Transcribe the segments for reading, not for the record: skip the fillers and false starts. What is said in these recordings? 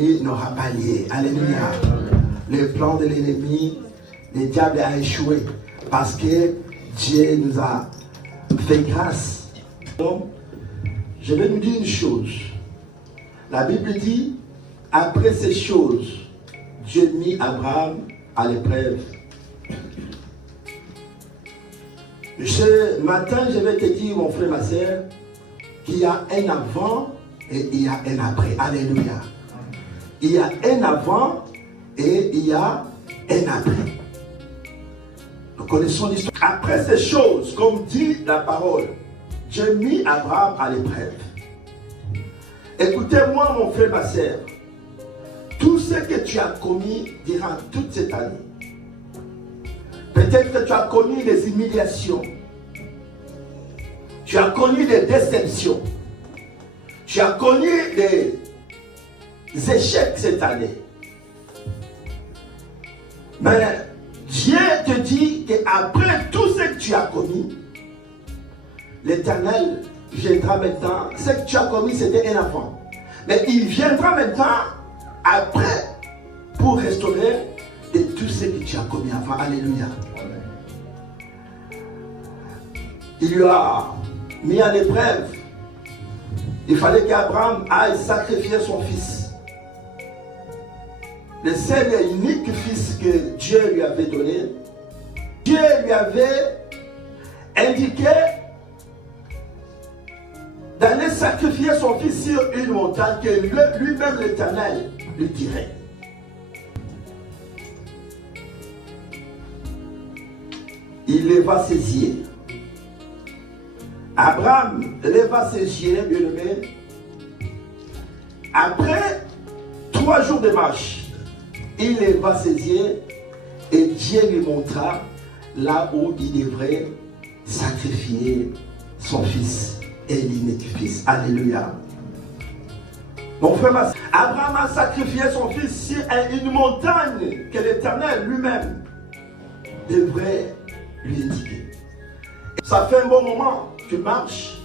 Il n'aura pas lié. Alléluia. Le plan de l'ennemi, le diable a échoué. Parce que Dieu nous a fait grâce. Donc, je vais nous dire une chose. La Bible dit, après ces choses, Dieu mit Abraham à l'épreuve. Ce matin, je vais te dire, mon frère, ma soeur, qu'il y a un avant et il y a un après. Alléluia. Il y a un avant et il y a un après. Nous connaissons l'histoire. Après ces choses, comme dit la parole, Dieu mit Abraham à l'épreuve. Écoutez-moi, mon frère, ma soeur. Tout ce que tu as commis durant toute cette année, peut-être que tu as connu des humiliations, tu as connu des déceptions, tu as connu des échecs cette année. Mais Dieu te dit qu'après tout ce que tu as commis, l'Éternel viendra maintenant. Ce que tu as commis, c'était un avant. Mais il viendra maintenant après pour restaurer de tout ce que tu as commis avant. Alléluia. Il lui a mis à l'épreuve. Il fallait qu'Abraham aille sacrifier son fils. Le seul et unique fils que Dieu lui avait donné. Dieu lui avait indiqué d'aller sacrifier son fils sur une montagne que lui-même l'Éternel lui dirait. Il leva ses yeux. Abraham leva ses yeux, bien-aimé. Après 3 jours de marche, il leva ses yeux et Dieu lui montra là où il devrait sacrifier son fils et l'unique fils. Alléluia. Mon frère, Abraham a sacrifié son fils sur une montagne que l'Éternel lui-même devrait lui indiquer. Ça fait un bon moment que tu marches,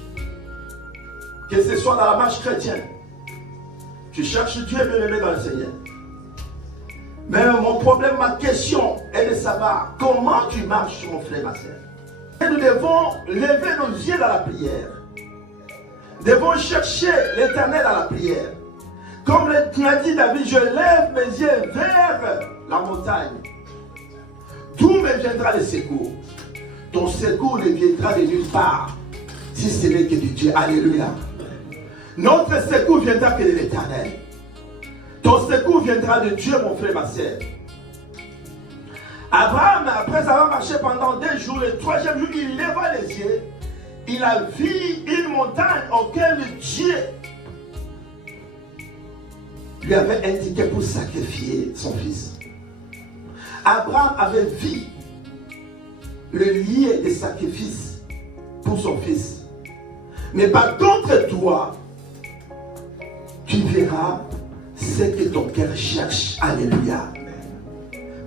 que ce soit dans la marche chrétienne. Tu cherches Dieu bien-aimé dans le Seigneur. Mais mon problème, ma question est de savoir comment tu marches, mon frère, ma soeur. Et nous devons lever nos yeux dans la prière. Nous devons chercher l'Éternel dans la prière. Comme l'a dit David, je lève mes yeux vers la montagne. D'où me viendra le secours? Ton secours ne viendra de nulle part, si ce n'est que de Dieu. Alléluia. Notre secours viendra que de l'Éternel. Ton secours viendra de Dieu, mon frère, ma soeur. Abraham, après avoir marché pendant 2 jours, le 3e jour, il leva les yeux. Il a vu une montagne auquel Dieu lui avait indiqué pour sacrifier son fils. Abraham avait vu le lieu de sacrifice pour son fils. Mais par contre, toi, tu verras ce que ton cœur cherche. Alléluia.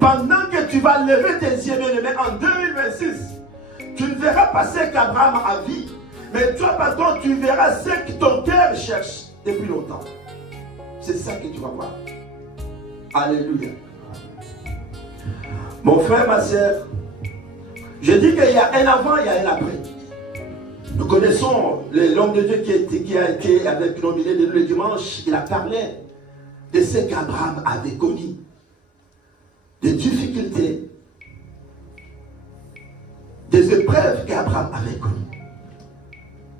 Pendant que tu vas lever tes yeux, bien-aimé, en 2026, tu ne verras pas ce qu'Abraham a vu. Mais toi, par contre, tu verras ce que ton cœur cherche depuis longtemps. C'est ça que tu vas voir. Alléluia. Mon frère, ma soeur, je dis qu'il y a un avant, il y a un après. Nous connaissons l'homme de Dieu qui a été avec nous le dimanche. Il a parlé de ce qu'Abraham avait connu, des difficultés, des épreuves qu'Abraham avait connues.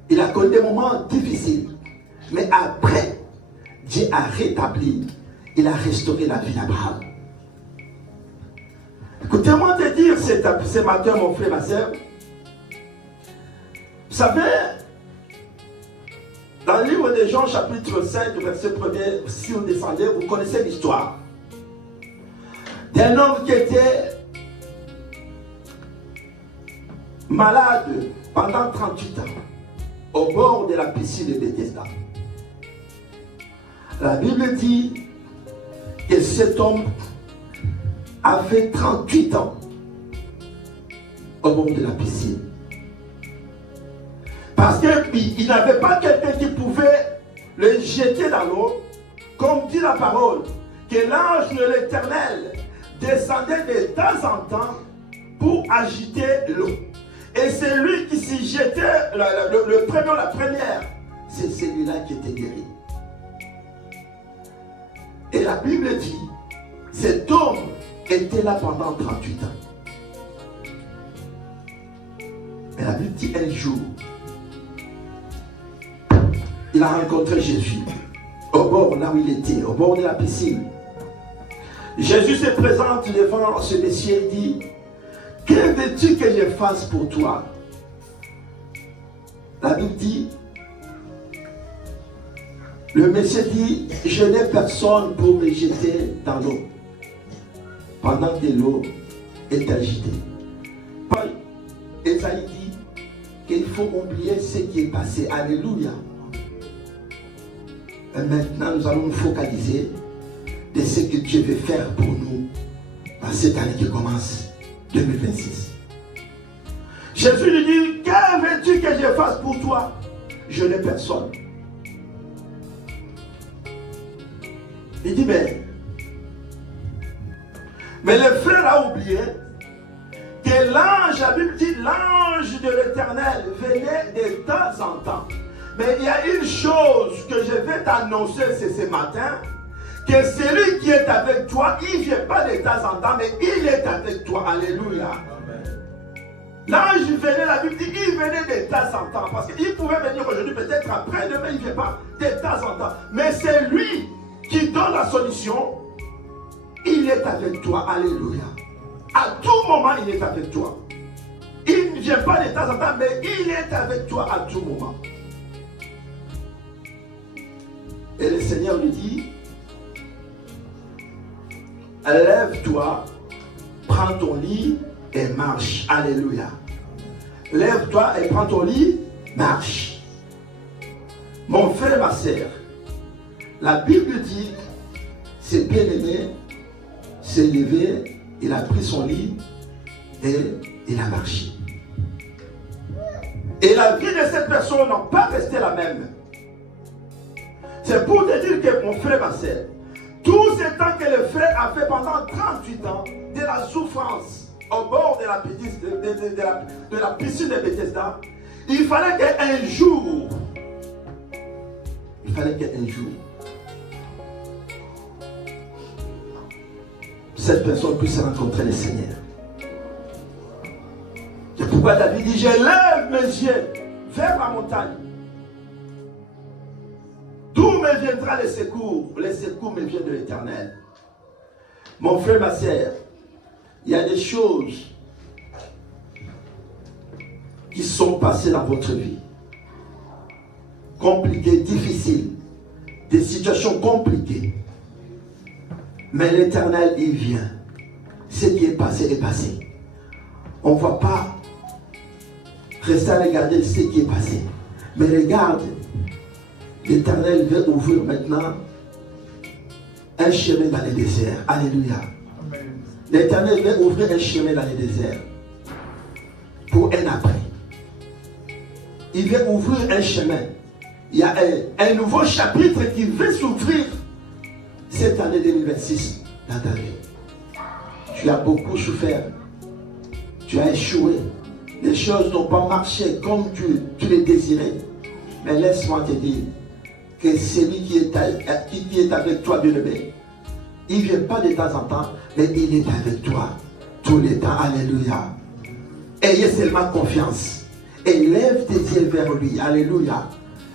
Il a connu des moments difficiles, mais après, Dieu a rétabli, il a restauré la vie d'Abraham. Écoutez-moi te dire ce matin, mon frère, ma soeur, vous savez, dans le livre de Jean, chapitre 5, verset 1er, si vous descendez, vous connaissez l'histoire d'un homme qui était malade pendant 38 ans, au bord de la piscine de Bethesda. La Bible dit que cet homme avait 38 ans au bord de la piscine. Parce qu'il n'avait pas quelqu'un qui pouvait le jeter dans l'eau comme dit la parole, que l'ange de l'Éternel descendait de temps en temps pour agiter l'eau. Et c'est lui qui s'y jetait, le premier ou la première, c'est celui-là qui était guéri. Et la Bible dit, cet homme était là pendant 38 ans. Mais la Bible dit un jour, il a rencontré Jésus au bord là où il était, au bord de la piscine. Jésus se présente devant ce monsieur et dit, que veux-tu que je fasse pour toi? La Bible dit, le monsieur dit, je n'ai personne pour me jeter dans l'eau pendant que l'eau est agitée. Paul, Esaïe dit qu'il faut oublier ce qui est passé. Alléluia. Et maintenant, nous allons nous focaliser de ce que Dieu veut faire pour nous dans cette année qui commence, 2026. Jésus lui dit, que veux-tu que je fasse pour toi? Je n'ai personne. Il dit, mais le frère a oublié que l'ange, la Bible dit, l'ange de l'Éternel venait de temps en temps. Mais il y a une chose que je vais t'annoncer ce matin, que celui qui est avec toi, il ne vient pas de temps en temps, mais il est avec toi. Alléluia. L'ange venait, la Bible dit, il venait de temps en temps. Parce qu'il pouvait venir aujourd'hui, peut-être après, demain, il ne vient pas de temps en temps. Mais c'est lui qui donne la solution. Il est avec toi. Alléluia. À tout moment, il est avec toi. Il ne vient pas de temps en temps, mais il est avec toi à tout moment. Et le Seigneur lui dit, lève-toi, prends ton lit et marche. Alléluia. Lève-toi et prends ton lit, marche. Mon frère, ma sœur, la Bible dit, c'est bien-aimé, s'est levé, il a pris son lit et il a marché. Et la vie de cette personne n'a pas resté la même. C'est pour te dire que mon frère, ma sœur, tout ce temps que le frère a fait pendant 38 ans de la souffrance au bord de la piscine de Bethesda, il fallait qu'un jour, cette personne puisse rencontrer le Seigneur. C'est pourquoi David dit, je lève mes yeux vers la montagne. D'où me viendra le secours? Le secours me vient de l'Éternel. Mon frère, ma sœur, il y a des choses qui sont passées dans votre vie. Compliquées, difficiles. Des situations compliquées. Mais l'Éternel, il vient. Ce qui est passé. On ne va pas rester à regarder ce qui est passé. Mais regarde, l'Éternel veut ouvrir maintenant un chemin dans le désert. Alléluia. L'Éternel veut ouvrir un chemin dans le désert pour un après. Il veut ouvrir un chemin. Il y a un nouveau chapitre qui veut s'ouvrir cette année 2026 dans ta vie. Tu as beaucoup souffert. Tu as échoué. Les choses n'ont pas marché comme tu les désirais. Mais laisse-moi te dire que celui qui est avec toi, bien-aimé, il ne vient pas de temps en temps, mais il est avec toi tous les temps. Alléluia. Ayez seulement confiance. Et lève tes yeux vers lui. Alléluia.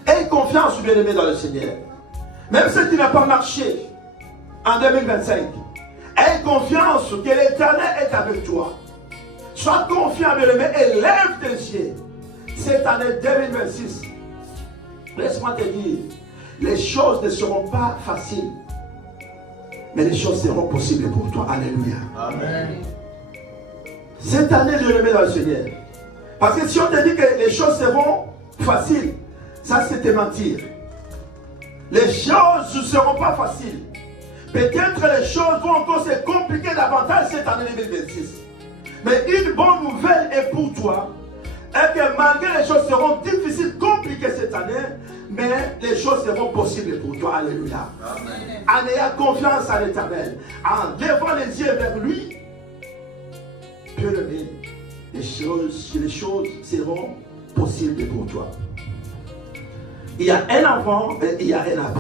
Aie confiance, bien-aimé, dans le Seigneur. Même si tu n'as pas marché en 2025, aie confiance que l'Éternel est avec toi. Sois confiant, bien-aimé, et lève tes yeux. Cette année 2026, laisse-moi te dire, les choses ne seront pas faciles, mais les choses seront possibles pour toi. Alléluia. Amen. Cette année, je le mets dans le Seigneur. Parce que si on te dit que les choses seront faciles, ça c'est te mentir. Les choses ne seront pas faciles. Peut-être les choses vont encore se compliquer davantage cette année 2026. Mais une bonne nouvelle est pour toi. Et que malgré les choses seront difficiles, compliquées cette année, mais les choses seront possibles pour toi. Alléluia. En ayant confiance en l'Éternel, en levant les yeux vers lui, bien-aimé, les choses seront possibles pour toi. Il y a un avant et il y a un après.